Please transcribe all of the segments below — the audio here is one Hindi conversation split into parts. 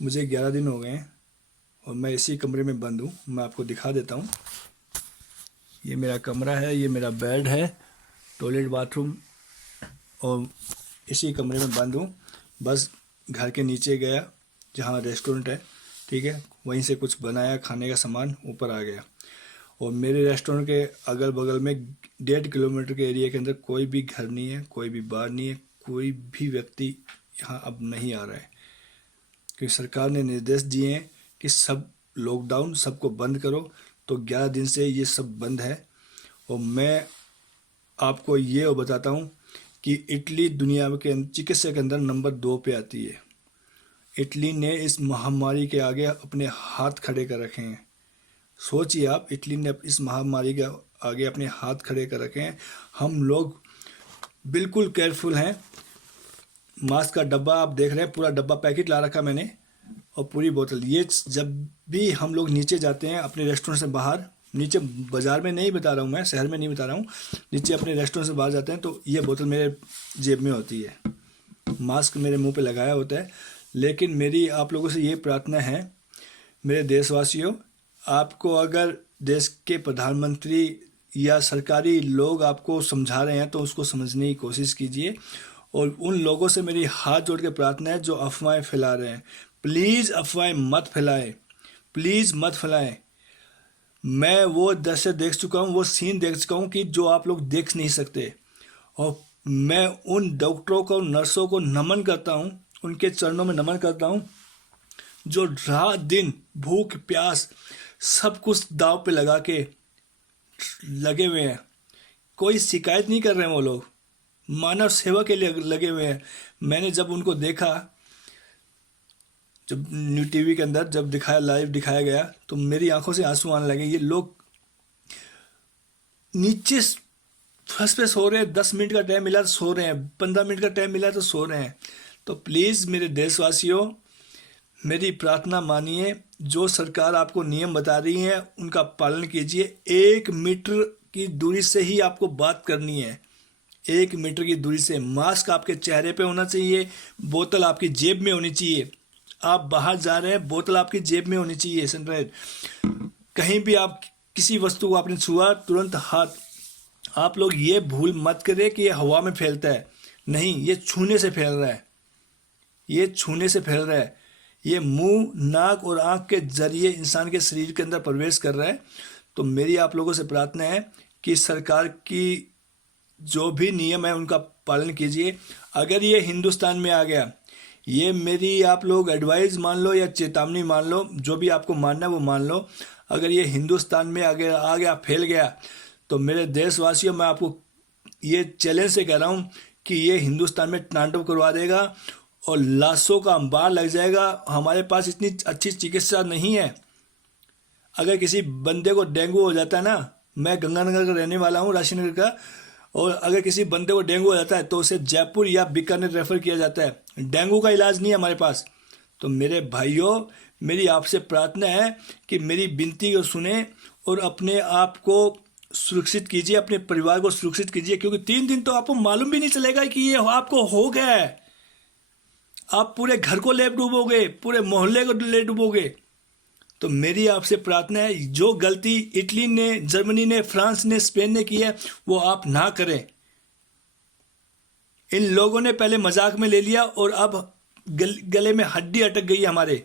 मुझे 11 दिन हो गए हैं और मैं इसी कमरे में बंद हूँ। मैं आपको दिखा देता हूँ। ये मेरा कमरा है, ये मेरा बेड है, टॉयलेट बाथरूम, और इसी कमरे में बंद हूँ। बस घर के नीचे गया जहाँ रेस्टोरेंट है, ठीक है, वहीं से कुछ बनाया खाने का सामान, ऊपर आ गया। और मेरे रेस्टोरेंट के अगल बगल में 1.5 किलोमीटर के एरिया के अंदर कोई भी घर नहीं है, कोई भी बार नहीं है, कोई भी व्यक्ति यहाँ अब नहीं आ रहा है, क्योंकि सरकार ने निर्देश दिए हैं कि सब लॉकडाउन सबको बंद करो। तो 11 दिन से ये सब बंद है। और मैं आपको ये बताता हूँ कि इटली दुनिया के चिकित्सा के अंदर नंबर 2 पे आती है। इटली ने इस महामारी के आगे अपने हाथ खड़े कर रखे हैं। सोचिए आप, इटली ने इस महामारी के आगे अपने हाथ खड़े कर रखे हैं। हम लोग बिल्कुल केयरफुल हैं। मास्क का डब्बा आप देख रहे हैं, पूरा डब्बा पैकेट ला रखा मैंने, और पूरी बोतल। ये जब भी हम लोग नीचे जाते हैं अपने रेस्टोरेंट से बाहर, नीचे बाज़ार में नहीं बता रहा हूँ, मैं शहर में नहीं बता रहा हूँ, नीचे अपने रेस्टोरेंट से बाहर जाते हैं तो ये बोतल मेरे जेब में होती है, मास्क मेरे मुंह पे लगाया होता है। लेकिन मेरी आप लोगों से ये प्रार्थना है, मेरे देशवासियों, आपको अगर देश के प्रधानमंत्री या सरकारी लोग आपको समझा रहे हैं तो उसको समझने की कोशिश कीजिए। और उन लोगों से मेरी हाथ जोड़ के प्रार्थना है जो अफवाहें फैला रहे हैं, प्लीज़ अफवाहें मत फैलाएं, प्लीज़ मत फैलाएं। मैं वो दृश्य देख चुका हूँ, वो सीन देख चुका हूँ कि जो आप लोग देख नहीं सकते। और मैं उन डॉक्टरों को, नर्सों को नमन करता हूँ, उनके चरणों में नमन करता हूँ, जो रात दिन भूख प्यास सब कुछ दाव पे लगा के लगे हुए हैं। कोई शिकायत नहीं कर रहे हैं, वो लोग मानव सेवा के लिए लगे हुए हैं। मैंने जब उनको देखा, जब न्यू टीवी के अंदर जब दिखाया, लाइव दिखाया गया, तो मेरी आंखों से आंसू आने लगे। ये लोग नीचे फर्स्ट पे सो रहे हैं, 10 मिनट का टाइम मिला तो सो रहे हैं, 15 मिनट का टाइम मिला तो सो रहे हैं। तो प्लीज़ मेरे देशवासियों, मेरी प्रार्थना मानिए, जो सरकार आपको नियम बता रही है उनका पालन कीजिए। 1 मीटर की दूरी से ही आपको बात करनी है, 1 मीटर की दूरी से। मास्क आपके चेहरे पे होना चाहिए, बोतल आपकी जेब में होनी चाहिए। आप बाहर जा रहे हैं, बोतल आपकी जेब में होनी चाहिए, सनराइज। कहीं भी आप किसी वस्तु को आपने छुआ, तुरंत हाथ। आप लोग ये भूल मत करें कि ये हवा में फैलता है, नहीं, ये छूने से फैल रहा है, ये छूने से फैल रहा है। ये मुंह, नाक और आंख के जरिए इंसान के शरीर के अंदर प्रवेश कर रहा है। तो मेरी आप लोगों से प्रार्थना है कि सरकार की जो भी नियम है उनका पालन कीजिए। अगर ये हिंदुस्तान में आ गया, ये मेरी आप लोग एडवाइस मान लो या चेतावनी मान लो, जो भी आपको मानना है वो मान लो। अगर ये हिंदुस्तान में आ गया फैल गया, तो मेरे देशवासियों, मैं आपको ये चैलेंज से कह रहा हूँ कि ये हिंदुस्तान में तांडव करवा देगा और लाशों का अंबार लग जाएगा। हमारे पास इतनी अच्छी चिकित्सा नहीं है। अगर किसी बंदे को डेंगू हो जाता है ना, मैं गंगानगर का रहने वाला हूँ, राशीनगर का, और अगर किसी बंदे को डेंगू हो जाता है तो उसे जयपुर या बीकानेर रेफर किया जाता है। डेंगू का इलाज नहीं है हमारे पास। तो मेरे भाइयों, मेरी आपसे प्रार्थना है कि मेरी विनती को सुने और अपने आप को सुरक्षित कीजिए, अपने परिवार को सुरक्षित कीजिए, क्योंकि 3 दिन तो आपको मालूम भी नहीं चलेगा कि ये आपको हो गया है। आप पूरे घर को ले डूबोगे, पूरे मोहल्ले को ले डूबोगे। तो मेरी आपसे प्रार्थना है, जो गलती इटली ने, जर्मनी ने, फ्रांस ने, स्पेन ने की है, वो आप ना करें। इन लोगों ने पहले मजाक में ले लिया और अब गले में हड्डी अटक गई हमारे।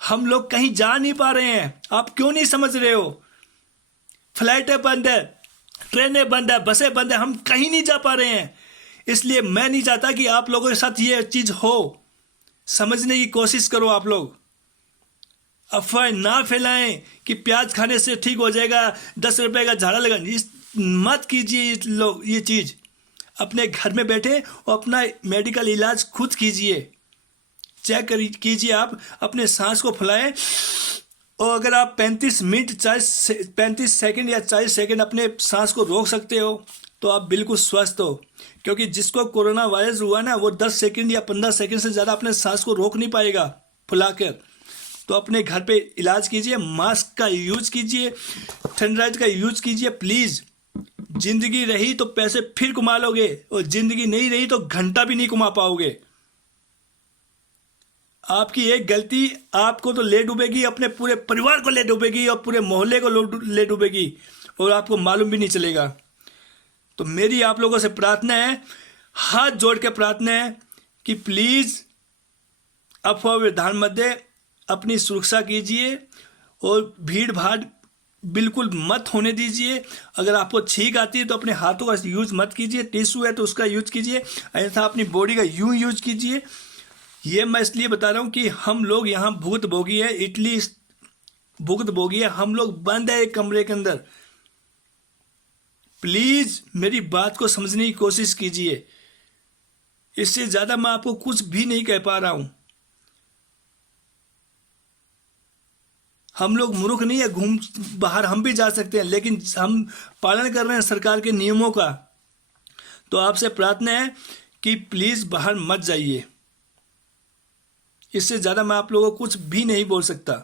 हम लोग कहीं जा नहीं पा रहे हैं। आप क्यों नहीं समझ रहे हो? फ्लाइटें बंद है, ट्रेनें बंद है, बसें बंद है, हम कहीं नहीं जा पा रहे हैं। इसलिए मैं नहीं चाहता कि आप लोगों के साथ ये चीज हो। समझने की कोशिश करो आप लोग। अफवाह ना फैलाएं कि प्याज खाने से ठीक हो जाएगा, 10 रुपए का झाड़ा लगा। मत कीजिए लोग ये चीज। अपने घर में बैठे और अपना मेडिकल इलाज खुद कीजिए। चेक कीजिए, आप अपने सांस को फुलाएं, और अगर आप 35 सेकंड या 40 सेकंड अपने सांस को रोक सकते हो तो आप बिल्कुल स्वस्थ हो। क्योंकि जिसको कोरोना वायरस हुआ ना, वो 10 सेकंड या 15 सेकंड से ज़्यादा अपने सांस को रोक नहीं पाएगा फुलाकर। तो अपने घर पे इलाज कीजिए, मास्क का यूज कीजिए, सैनिटाइजर का यूज कीजिए प्लीज़। जिंदगी रही तो पैसे फिर कमा लोगे, और जिंदगी नहीं रही तो घंटा भी नहीं कमा पाओगे। आपकी एक गलती आपको तो ले डूबेगी, अपने पूरे परिवार को ले डूबेगी और पूरे मोहल्ले को ले डूबेगी, और आपको मालूम भी नहीं चलेगा। तो मेरी आप लोगों से प्रार्थना है, हाथ जोड़ के प्रार्थना है कि प्लीज़ अफवाह में ध्यान मत दे, अपनी सुरक्षा कीजिए और भीड़ भाड़ बिल्कुल मत होने दीजिए। अगर आपको छींक आती है तो अपने हाथों का यूज मत कीजिए, टिश्यू है तो उसका यूज कीजिए, अन्यथा अपनी बॉडी का यूज कीजिए। ये मैं इसलिए बता रहा हूँ कि हम लोग यहाँ भुगत भोगी है, इटली भुगत भोगी है, हम लोग बंद है एक कमरे के अंदर। प्लीज मेरी बात को समझने की कोशिश कीजिए, इससे ज्यादा मैं आपको कुछ भी नहीं कह पा रहा हूं। हम लोग मूर्ख नहीं है, घूम बाहर हम भी जा सकते हैं, लेकिन हम पालन कर रहे हैं सरकार के नियमों का। तो आपसे प्रार्थना है कि प्लीज बाहर मत जाइए, इससे ज्यादा मैं आप लोगों को कुछ भी नहीं बोल सकता।